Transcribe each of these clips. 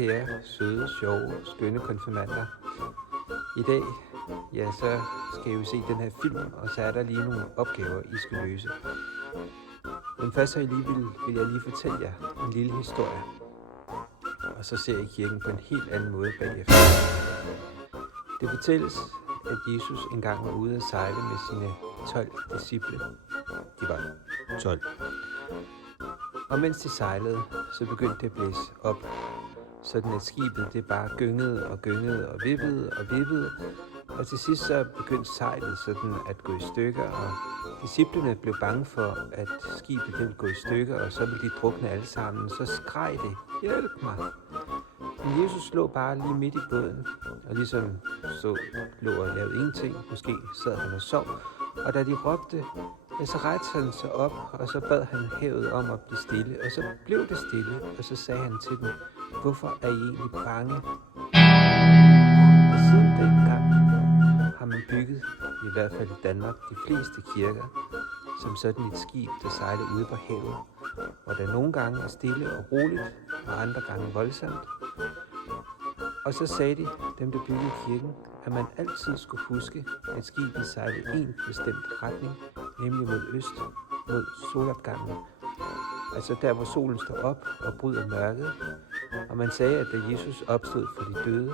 kære, søde, sjove, skønne konfirmander. I dag, ja, så skal I jo se den her film, og så er der lige nogle opgaver, I skal løse. Men først så vil jeg lige fortælle jer en lille historie. Og så ser I kirken på en helt anden måde bagefter. Det fortælles, at Jesus engang var ude at sejle med sine 12 disciple. De var 12. Og mens de sejlede, så begyndte det at blæse op, sådan at skibet det bare gyngede og vippede. Og til sidst så begyndte sejlet sådan at gå i stykker, og disciplene blev bange for, at skibet det ville gå i stykker, og så ville de drukne alle sammen. Så skreg det, hjælp mig! Men Jesus lå bare lige midt i båden, og ligesom lå og lavede ingenting. Måske sad han og sov, og da de råbte, ja, så rejste han sig op, og så bad han havet om at blive stille, og så blev det stille, og så sagde han til dem, hvorfor er I egentlig bange? Og siden dengang har man bygget, i hvert fald i Danmark, de fleste kirker, som sådan et skib, der sejler ude på havet, hvor der nogle gange er stille og roligt, og andre gange voldsomt. Og så sagde de, dem der byggede kirken, at man altid skulle huske, at skibet sejlede i en bestemt retning, nemlig mod øst, mod solopgangen. Altså der, hvor solen står op og bryder mørket. Og man sagde, at da Jesus opstod fra de døde,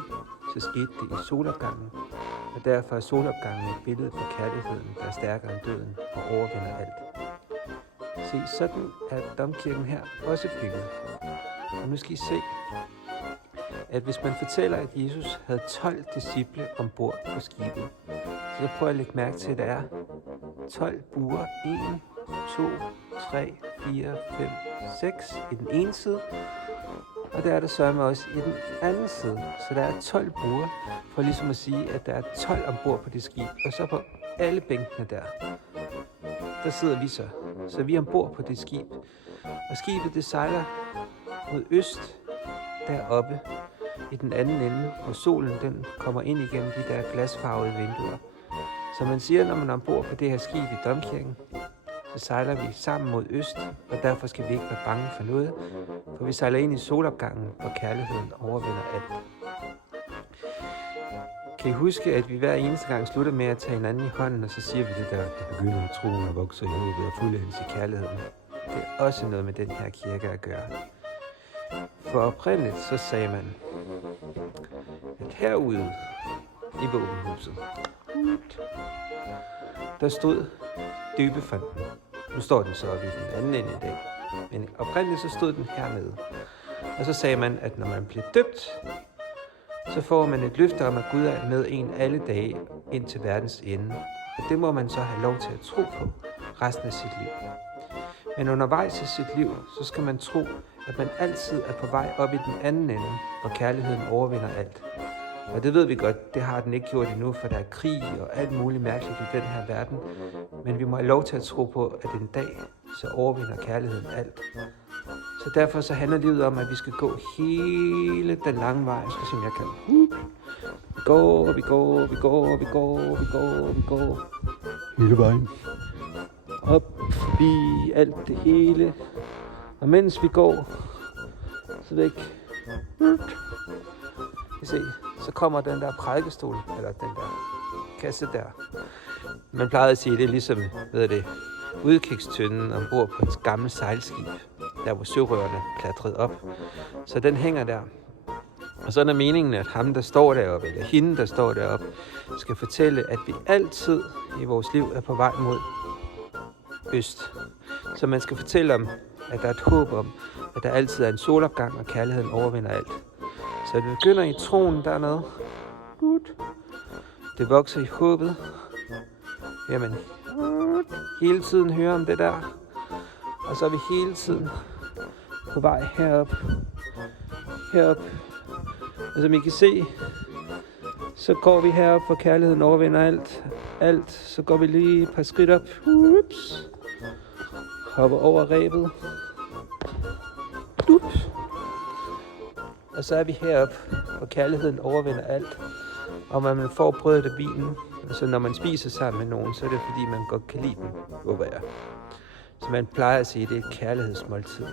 så skete det i solopgangen. Og derfor er solopgangen et billede på kærligheden, der er stærkere end døden og overvinder alt. Se, sådan er domkirken her også bygget. Og nu skal I se, at hvis man fortæller, at Jesus havde 12 disciple ombord på skibet, så prøv at lægge mærke til, at der er 12 buer. 1, 2, 3, 4, 5, 6 i den ene side, og der er der sørme også i den anden side. Så der er 12 buer, for ligesom at sige, at der er 12 ombord på det skib. Og så på alle bænkene der sidder vi så. Så vi er ombord på det skib. Og skibet det sejler mod øst deroppe i den anden ende, hvor solen den kommer ind igennem de der glasfarvede vinduer. Så man siger, når man er ombord på det her skib i domkirken, så sejler vi sammen mod øst, og derfor skal vi ikke være bange for noget, for vi sejler ind i solopgangen, hvor kærligheden overvinder alt. Kan I huske, at vi hver eneste gang slutter med at tage hinanden i hånden, og så siger vi det der, det begynder at troen og vokser i håbet og fuldendes i kærligheden. Det er også noget med den her kirke at gøre. For oprindeligt så sagde man, at herude i våbenhuset, der stod døbefonten. Nu står den så oppe i den anden ende i dag. Men oprindeligt så stod den hernede. Og så sagde man, at når man bliver døbt, så får man et løfte om, at Gud er med en alle dage ind til verdens ende. Og det må man så have lov til at tro på resten af sit liv. Men undervejs i sit liv, så skal man tro, at man altid er på vej op i den anden ende, hvor kærligheden overvinder alt. Og det ved vi godt, det har den ikke gjort endnu, for der er krig og alt muligt mærkeligt i den her verden. Men vi må have lov til at tro på, at en dag, så overvinder kærligheden alt. Så derfor så handler livet om, at vi skal gå hele den lange vej. Jeg skal se, om jeg kan. Vi går. Hele vejen. Op forbi alt det hele. Og mens vi går, så væk. Se, så kommer den der prædikestol, eller den der kasse der. Man plejede at sige, det er ligesom, udkigstønden ombord på et gammelt sejlskib, der hvor sørøverne klatrede op. Så den hænger der. Og så er meningen, at ham, der står deroppe, eller hende, der står deroppe, skal fortælle, at vi altid i vores liv er på vej mod øst. Så man skal fortælle om, at der er et håb om, at der altid er en solopgang, og kærligheden overvinder alt. Så det begynder i troen dernede. Det vokser i håbet. Jamen, hele tiden hører om det der. Og så er vi hele tiden på vej herop. Og som I kan se, så går vi herop, hvor kærligheden overvinder alt. Så går vi lige et par skridt op. Hopper over rebet. Og så er vi heroppe, hvor kærligheden overvinder alt. Og man får brødet af vinen. Altså når man spiser sammen med nogen, så er det fordi man godt kan lide dem, håber jeg. Så man plejer at sige, at det er et kærlighedsmåltid.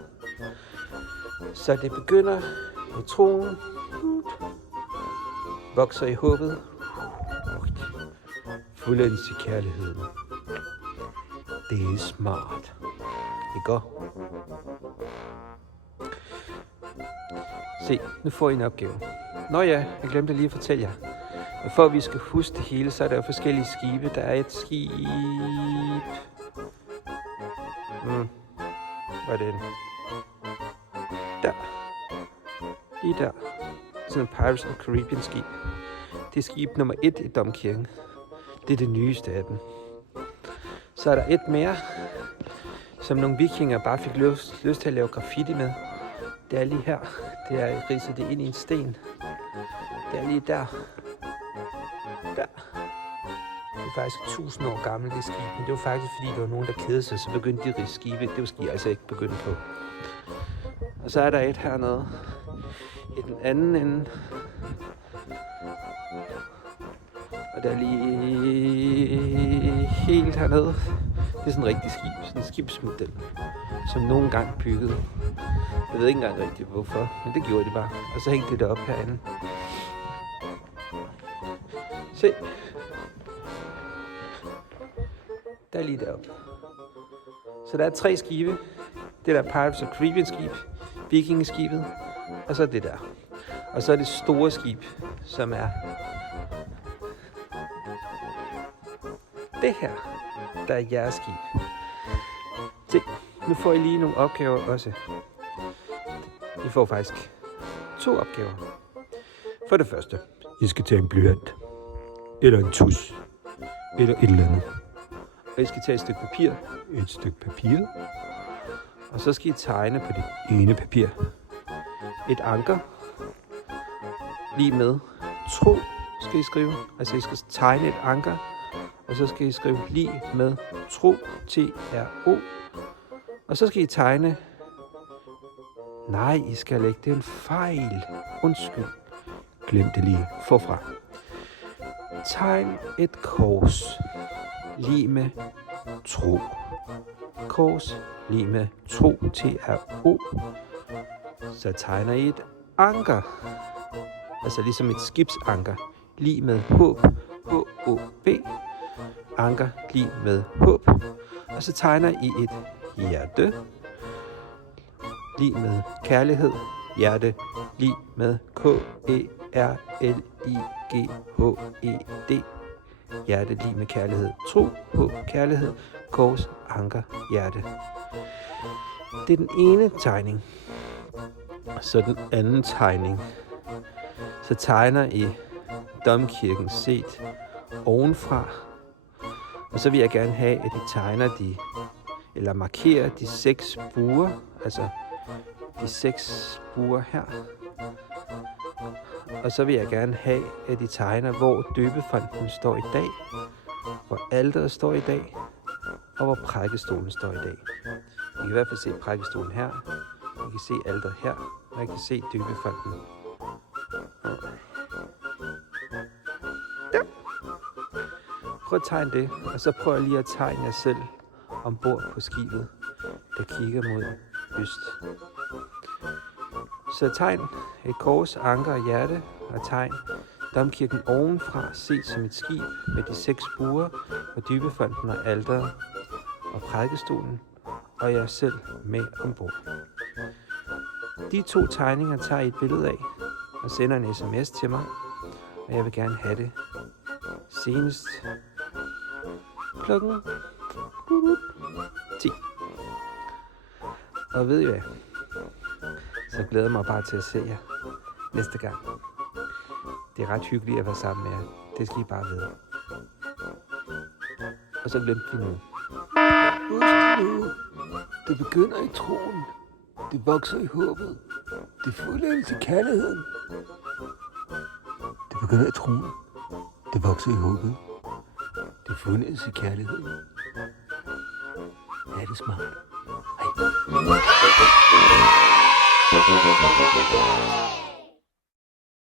Så det begynder Og troen vokser i håbet, fuldendes i kærligheden. Det er smart. Ikke godt? Se, nu får I en opgave. Nå ja, jeg glemte lige at fortælle jer. Og for at vi skal huske det hele, så er der jo forskellige skibe. Der er et skib... Hvor er det? Der. Lige der. Sådan en Pirates of the Caribbean skib. Det er skib nummer 1 i domkirken. Det er det nyeste af dem. Så er der et mere, som nogle vikinger bare fik lyst til at lave graffiti med. Det er lige her. Det er ridset det ind i en sten. Det er lige der. Der. Det er faktisk 1000 år gammelt, det skib. Men det var faktisk fordi, der var nogen, der kedede sig, så begyndte de at ridse skibe. Det var ski altså ikke begyndt på. Og så er der et hernede. I den anden ende. Og der er lige helt hernede. Det er sådan en rigtig skib. Sådan en skibsmodel, som nogen gang byggede. Jeg ved ikke engang rigtigt hvorfor, men det gjorde de bare. Og så hængte det op herinde. Se. Der er lige deroppe. Så der er 3 skibe. Det der Pirates of the Caribbean skib, vikingeskibet, og så det der. Og så er det store skib, som er det her, der er jeres skib. Se, nu får I lige nogle opgaver også. I får faktisk 2 opgaver. For det første, I skal tage en blyant, eller en tus, eller et eller andet. Og I skal tage et stykke papir, og så skal I tegne på det ene papir et anker, lige med tro skal I skrive. Altså I skal tegne et anker, og så skal I skrive lige med tro, T-R-O. Og så skal I tegne... Nej, I skal ikke. Det er en fejl. Undskyld. Glem det lige. Forfra. Tegn et kors. Lige med tro. Kors. Lige med tro, T-R-O. Så tegner I et anker. Altså ligesom et skibsanker. Lige med håb. H-O-B. Anker lige med håb. Og så tegner I et hjerte. Lige med kærlighed. Hjerte lige med K-E-R-L-I-G-H-E-D. Hjerte lige med kærlighed. Tro, håb, kærlighed, kors, anker, hjerte. Det er den ene tegning. Så den anden tegning. Så tegner I domkirken set ovenfra. Og så vil jeg gerne have, at I tegner eller markerer de 6 buer. Altså de 6 buer her. Og så vil jeg gerne have, at I tegner, hvor døbefonten står i dag. Hvor alteret står i dag. Og hvor prædikestolen står i dag. I kan i hvert fald se prædikestolen her. I kan se alteret her. Og I kan se døbefonten. Prøv at tegne det, og så prøv lige at tegne jer selv ombord på skibet, der kigger mod øst. Så tegn et kors, anker og hjerte, og tegn domkirken ovenfra, set som et skib med de 6 buer, og døbefonten og alteret og prædikestolen, og jer selv med ombord. De 2 tegninger tager I et billede af, og sender en sms til mig, og jeg vil gerne have det senest klokken 10. Og ved I hvad? Så glæder jeg mig bare til at se jer næste gang. Det er ret hyggeligt at være sammen med jer. Det skal I bare vide. Og så glemte vi nu. Husk nu. Det begynder i troen. Det vokser i håbet. Det fuldendes i kærligheden. Det begynder i troen. Det vokser i håbet. Det fuldendes i kærligheden. Ja, det er smart. Hej.